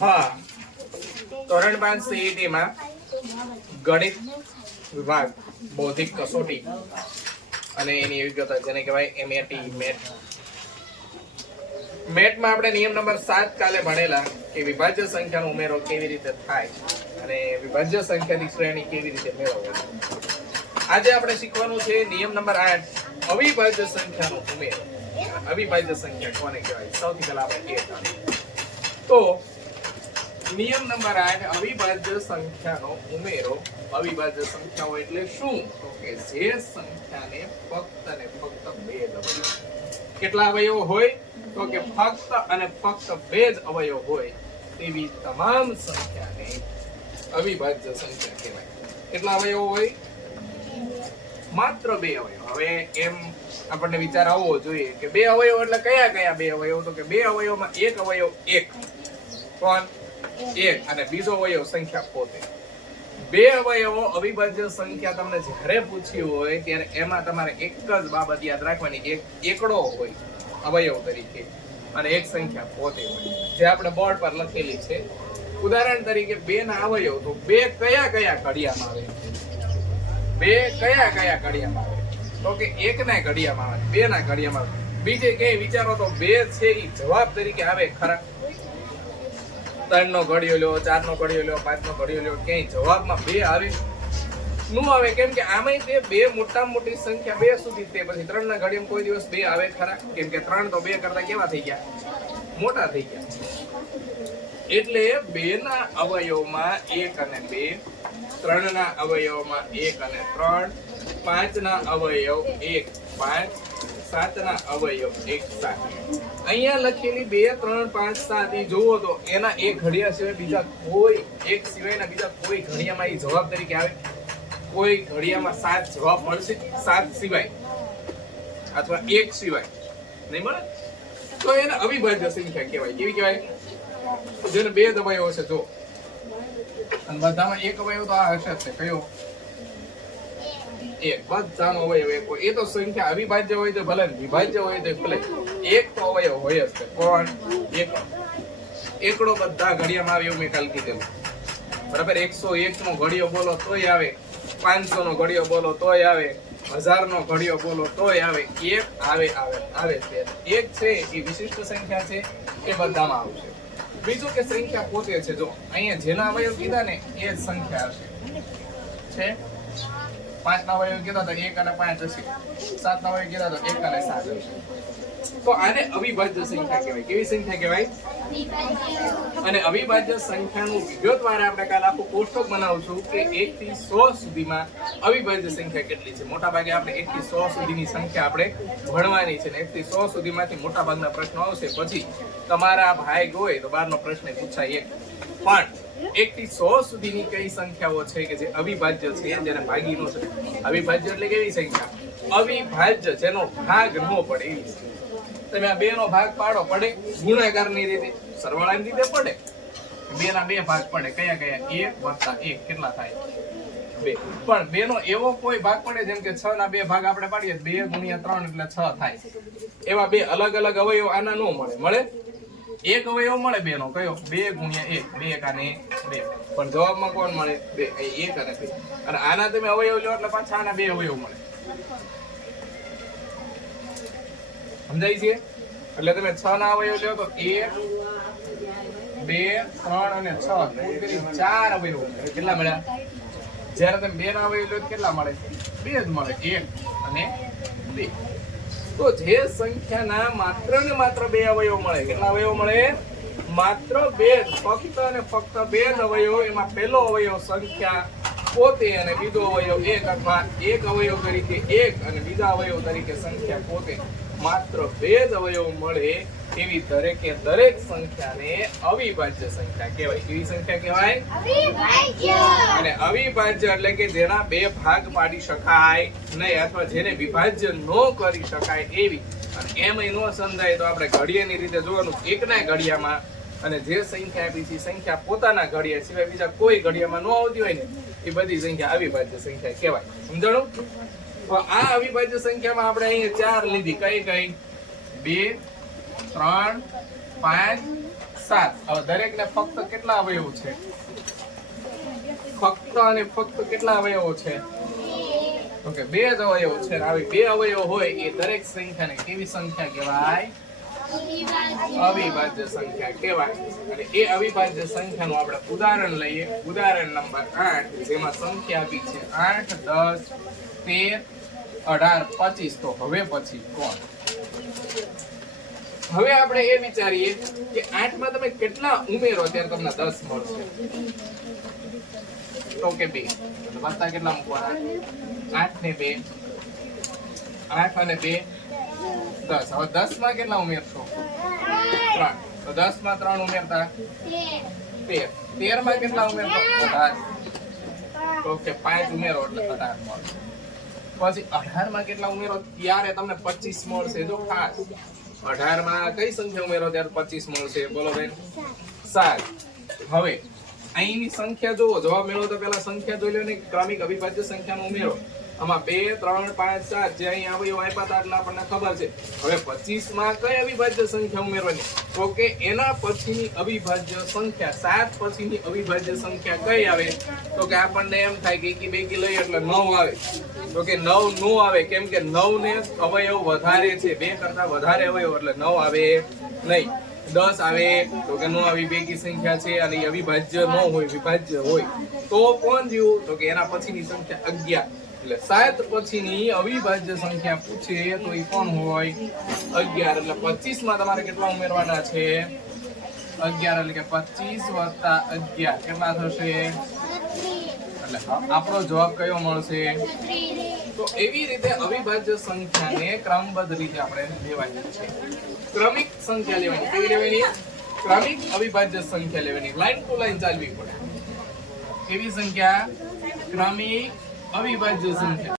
હા, ધોરણ 5 CET માં ગણિત વિભાગ બૌદ્ધિક કસોટી અને એની વિગતો જેને કહેવાય MET મેથમાં આપણે નિયમ નંબર 7 કાલે ભણેલા કે વિભાજ્ય સંખ્યાનો ઉમેરો કેવી રીતે થાય અને વિભાજ્ય સંખ્યાની શ્રેણી કેવી રીતે મેળવવી. આજે આપણે શીખવાનું છે નિયમ નંબર 8 અવિભાજ્ય સંખ્યાનો ઉમેરો. અવિભાજ્ય સંખ્યા કોને કહેવાય? સૌથી પહેલા આપણે એ જાણીએ તો નિયમ નંબર 8 અવિભાજ્ય સંખ્યાનો ઉમેરો. અવિભાજ્ય સંખ્યાઓ એટલે શું? તો કે જે સંખ્યાને ફક્ત અને ફક્ત બે જ અવયવ. કેટલા અવયવો હોય? તો કે ફક્ત અને ફક્ત બે જ અવયવ હોય તેવી તમામ સંખ્યાને અવિભાજ્ય સંખ્યા કહેવાય. કેટલા અવયવો હોય? માત્ર બે અવયવ. હવે એમ આપણને વિચાર આવવો જોઈએ કે બે અવયવ એટલે કયા કયા બે અવયવ? તો કે બે અવયવમાં એક અવયવ એક કોણ? એક. અને બીજો અવયવ સંખ્યા પોતે. બે અવયવો અવિભાજ્ય સંખ્યા તમને જ્યારે પૂછી હોય ત્યારે એમાં તમારે એક જ બાબત યાદ રાખવાની, એક એકડો હોય અવયવ તરીકે અને એક સંખ્યા પોતે હોય જે આપણે બોર્ડ પર લખેલી છે. ઉદાહરણ તરીકે બે ના અવયવ તો બે કયા કયા ઘડિયામાં આવે? બે કયા કયા ઘડિયામાં આવે? તો કે એક ના ઘડિયામાં આવે, બે ના ઘડિયામાં આવે. બીજે કઈ વિચારો તો બે છે એ જવાબ તરીકે આવે ખરા? 3 નો ઘડિયો લ્યો, 4 નો ઘડિયો લ્યો, 5 નો ઘડિયો લ્યો, ક્યાંય જવાબમાં બે આવે નું આવે? કેમ કે આમાં તે બે મોટામાં મોટી સંખ્યા બે સુધી તે પછી 3 ના ઘડિયામાં કોઈ દિવસ બે આવે ખરા? કેમ કે 3 તો 2 કરતા કેવા થઈ ગયા? મોટા થઈ ગયા. એટલે બે ના અવયવમાં 1 અને 2, 3 ના અવયવમાં 1 અને 3, 5 ના અવયવ 1, 5, 7 ના અવયવ 1, 7. અહીંયા લખેલી 2, 3, 5, 7 એ જોવો તો એના એક ઘડિયા સિવાય બીજા કોઈ એક સિવાયના બીજા કોઈ ઘડિયામાં એ જવાબ તરીકે આવે? કોઈ ઘડિયામાં 7 જવાબ મળશે? 7 સિવાય અથવા 1 સિવાય નહીં મળે. તો એને અવિભાજ્ય સંખ્યા કહેવાય. કેવી કહેવાય? જેને બે જ અવયવ છે જો, અને બધામાં એક અવયવ તો આ હશે જ. કયો? એક. બધાનો અવયવ એક હોય. એ તો સંખ્યા અવિભાજ્ય હોય તો ભલે, વિભાજ્ય હોય તો ભલે, એક તો અવયવ હોય જ. કોણ? એક. એકડો બધા ઘડિયામાં આવે એવું મેં કાલ કીધેલું. બરાબર? 101 નો ઘડિયો બોલો તોય આવે, 500 નો ઘડિયો બોલો તોય આવે, 1000 નો ઘડિયો બોલો તોય આવે. એક આવે છે. એક છે એ વિશિષ્ટ સંખ્યા છે એ બધામાં આવશે. બીજું કે સંખ્યા પોતે છે. જો અહીંયા જેના અવયવ કીધા ને એ જ સંખ્યા હશે. છે 5 ના અવયવ કીધા તો 1 અને 5 હશે. 7 ના અવયવ કીધા તો 1 અને 7 હશે. તો આને અવિભાજ્ય સંખ્યા કહેવાય. કેવી સંખ્યા કહેવાય? અને અવિભાજ્ય સંખ્યાનું વિગતવાર આપણે કાલ આખું કોષ્ટક બનાવશું કે 1 થી 100 સુધીમાં અવિભાજ્ય સંખ્યા કેટલી છે. મોટા ભાગે આપણે 1 થી 100 સુધીની સંખ્યા આપણે ભણવાની છે ને 1 થી 100 સુધીમાંથી મોટા ભાગના પ્રશ્નો આવશે. પછી તમારા ભાઈ હોય તો 12 નો પ્રશ્ન પૂછાય. પણ 1 થી 100 સુધીની કઈ સંખ્યાઓ છે કે જે અવિભાજ્ય છે, જેને ભાગી નો છે? અવિભાજ્ય એટલે કેવી સંખ્યા? અવિભાજ્ય, જેનો ભાગ ન પડે એવી. તમે આ બે નો ભાગ પાડો, પડે? ગુણાકારની રીતે, સરવાળાની રીતે પડે. બે ના બે ભાગ પડે. કયા કયા? 1 + 1 કેટલા થાય? 2. પણ બે નો એવો કોઈ ભાગ પડે જેમ કે 6 ના બે ભાગ આપણે પાડીએ 2 × 3 એટલે 6 થાય. એવા બે અલગ અલગ અવયવ આના નો મળે. મળે? એક અવયવ મળે બે નો. કયો? 2 × 1, 2 અને 2. પણ જવાબમાં કોણ મળે? 2. 1 અને 2. અને આના તમે અવયવ લો એટલે પાછા આના બે અવયવ મળે. સમજાય છે? એટલે તમે 6 ના અવયવ લ્યો તો 1, 2, 3 અને 6 કુલ કરી 4 અવયવ મળે. કેટલા મળ્યા? જ્યારે તમે 2 ના અવયવ લ્યો કેટલા મળે? 2 જ મળે. 1 અને 2. તો જે સંખ્યાના માત્ર ને માત્ર 2 અવયવ મળે. કેટલા અવયવ મળે? માત્ર 2 જ. ફક્ત અને ફક્ત 2 જ અવયવ. એમાં પહેલો અવયવ સંખ્યા પોતે અને બીજો અવયવ 1 અથવા એક અવયવ તરીકે 1 અને બીજા અવયવ તરીકે સંખ્યા પોતે. માત્ર 2 જ અવયવ મળે એવી દરેકે દરેક સંખ્યાને અવિભાજ્ય સંખ્યા કહેવાય. કેવી સંખ્યા કહેવાય? અવિભાજ્ય. અને અવિભાજ્ય એટલે કે જેના બે ભાગ પાડી શકાય નહીં અથવા જેને વિભાજ્ય ન કરી શકાય એવી. અને એમ નો સમજાય તો આપણે ઘડિયાની રીતે જોવાનું. એક ના ઘડિયામાં અને જે સંખ્યા આપી છે સંખ્યા પોતાના ઘડિયા સિવાય બીજા કોઈ ઘડિયામાં ન આવતી હોય ને એ બધી સંખ્યા અવિભાજ્ય સંખ્યા કહેવાય. સમજાણું? આ અવિભાજ્ય સંખ્યામાં આપણે અહીંયા 4 લીધી. કઈ કઈ? 2, 3, 5, 7. હવે દરેકને ફક્ત કેટલા અવયવો છે? ફક્ત અને ફક્ત કેટલા અવયવો છે? ઓકે, 2 જ અવયવો છે. આવી 2 અવયવો હોય એ દરેક સંખ્યાને કેવી સંખ્યા કહેવાય? અવિભાજ્ય સંખ્યા કહેવાય. અને એ અવિભાજ્ય સંખ્યાનું આપણે ઉદાહરણ લઈએ. ઉદાહરણ નંબર 8, જેમાં સંખ્યા આપી છે 8, 10, 13, 18, 25. તો હવે પછી કોણ? હવે આપણે એ વિચારીએ કે 8 માં તમે કેટલા ઉમેરો ત્યારે તમને 10 મળશે. તો કે 2. વત્તા કેટલા મૂકવાના? 8 ને 2, 8 અને 2 10. હવે 10 માં કેટલા ઉમેરશો? 3. તો 10 માં 3 ઉમેરતા 13. 13 માં કેટલા ઉમેરશો? 18. તો કે 5 ઉમેરો એટલે 18 મળશે. પછી 18 માં કેટલા ઉમેરો ત્યારે તમને 25 મળશે. જો ખાસ 18 માં કઈ સંખ્યા ઉમેરો ત્યારે 25 મળશે? બોલો બેન. 7. હવે અહીંની સંખ્યા જુઓ, જવાબ મેળવો તો પેલા સંખ્યા જોઈ લો ને, ક્રમિક અવિભાજ્ય સંખ્યાનો ઉમેરો. આમાં 2, 3, 5, 7 જે અહીં અવયવ આપ્યા હતા એટલે આપણને ખબર છે. હવે 25 માં કઈ અવિભાજ્ય સંખ્યા ઉમેરવાની? તો કે એના પછીની અવિભાજ્ય સંખ્યા, 7 પછીની અવિભાજ્ય સંખ્યા કઈ આવે? તો કે આપણને એમ થાય કે એકી બેકી લઈ એટલે 9 આવે. તો કે 9 નો આવે, કેમ કે 9 ને અવયવ વધારે છે, 2 કરતા વધારે અવયવ એટલે 9 આવે નહીં. 10 આવે તો કે નો આવી બેકી સંખ્યા છે અને અવિભાજ્ય ન હોય, વિભાજ્ય હોય. તો કોણ થયું? તો કે એના પછીની સંખ્યા 11. એટલે 7 પછીની અવિભાજ્ય સંખ્યા પૂછે તો એ કોણ હોય? 11. એટલે 25 માં તમારે કેટલા ઉમેરવાના છે? 11. એટલે કે 25 વત્તા 11 કેટલા થશે? એટલે આપણો જવાબ કયો મળશે? તો એવી રીતે અવિભાજ્ય સંખ્યાને ક્રમબદ્ધ રીતે આપણે લેવાની છે. ક્રમિક સંખ્યા લેવાની. કેવી લેવાની? ક્રમિક અવિભાજ્ય સંખ્યા લેવાની. લાઈન ટુ લાઈન ચાલવી પડે. કેવી સંખ્યા? ક્રમિક અવિભાજ્ય સંખ્યા.